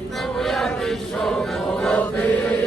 не боятись, що не молодий.